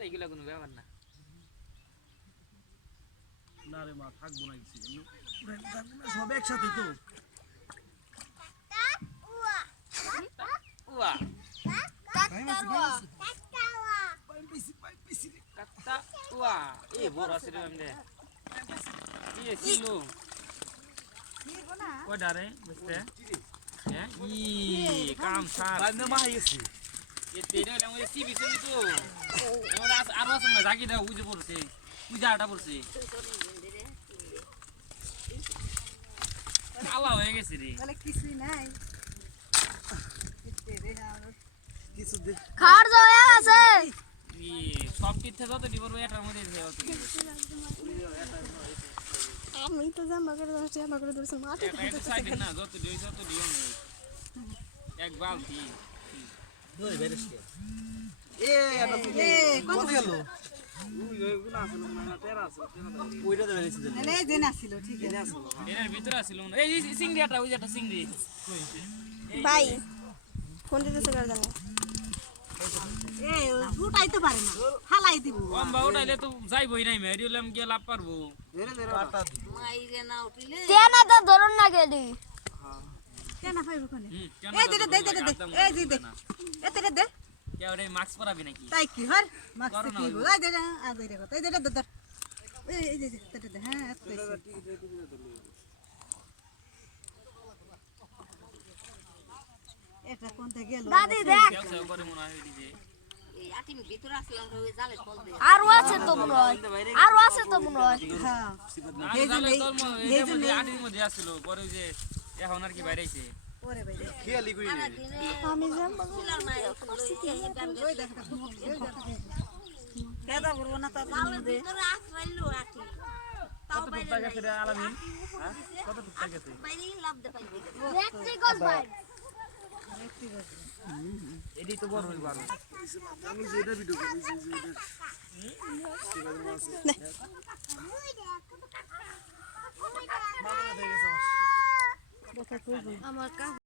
আরে এগুলা কোনো ব্যাপার না। না রে মা থাকবো না কিছু সব একসাথে তো উয়া কাটা উয়া এ বড় আছে রে আমনে এ সিনু কয়টা রে বুঝতে হ্যাঁ ই কাম সার বাইরে মা হইছে এ তেরে না ওই সিবি সিবি তো এমন আরো আছে না জাগি দাও উজে পড়ছে পূজাটা পড়ছে আল্লাহ হয়ে গেছে রে বলে কিছুই নাই কিছু দে খাওয়ার জায়গা আছে ই সব তীর্থে যত দিবর এটার মধ্যে দেওয়া তো আমি তো জামা করে ধরছি মাটি এটা সাইড না যত দিই যত দিও না এক বালতি দই বেরেস এ এটা কত গেল ওইটা তো বেরেছে এই দিন আসিল ঠিক আছে এর ভিতরে আছিল এই সিংড়িটা ওই যেটা সিংড়ি ভাই ফোন দিতেছে কার জানে এই উঠাইতে পারে না হালাই দিব কম বা উঠাইলে তো যাইবই নাই মেডিউলাম গিয়ে লাভ পারবো ধীরে ধীরে পাটা দি মাইরে না উঠিলে তেনা তো ধরুন না গেলি কেন পাইব কোনে কেন এই দে দে দে দে এই দে দে এতে দে কেউ রে মাস্ক পরাবি নাকি তাই কি হর মাছ কি গো এই দে দে আ দে রে এই দে দে দে এই দে দে দে হ্যাঁ এত এটা কোনটা গেল দাদি দেখ কেউ সেও করে মনে হয় দিছে আর আছে তো মনে হয় আর আছে তো মনে হয় হ্যাঁ এই যে আটির মধ্যে আসছিল পরে ওই যে এখন আর কি বাইরে আইছে ওরে ভাই খেয়ালি কই আমি জানবো ওই দেখ কেদা বলবো না তা দে কত টুকটা গেছে রে আলামিন হ্যাঁ কত টুকটা গেছে ব্যক্তিগত ভাই এডি তো বড় হইল আরো আমি যেটা ভিডিও করেছি যেটা আমার